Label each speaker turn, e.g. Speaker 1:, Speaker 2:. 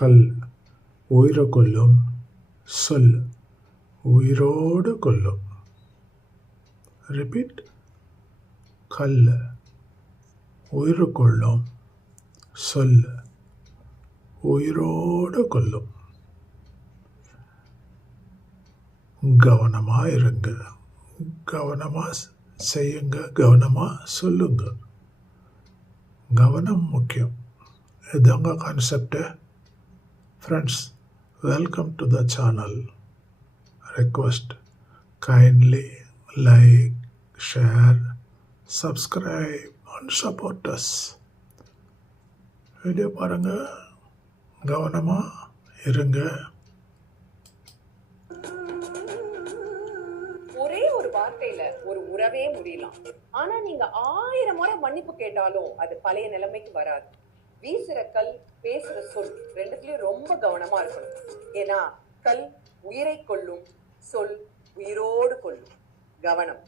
Speaker 1: கல் உயிரை கொல்லும் சொல் உயிரோடு கொல்லும். ரிப்பீட் கல் உயிரை கொள்ளும் சொல் உயிரோடு கொல்லும். கவனமாக இருங்க. கவனமாக செய்யுங்க. கவனமாக சொல்லுங்க. கவனம் முக்கியம். இதாங்க concept friends welcome to the channel request kindly like share subscribe and support us video பாருங்கள் கவனமாக இருங்க.
Speaker 2: ஒரே ஒரு வார்த்தையில ஒரு உறவே முடியலாம். ஆனா நீங்க ஆயிரம் முறை மன்னிப்பு கேட்டாலும் அது பழைய நிலைமைக்கு வராது. வீசுற கல் பேசுற சொல் ரெண்டுத்துலயும் ரொம்ப கவனமா இருக்கணும். ஏன்னா கல் உயிரை கொள்ளும் சொல் உயிரோடு கொள்ளும் கவனம்.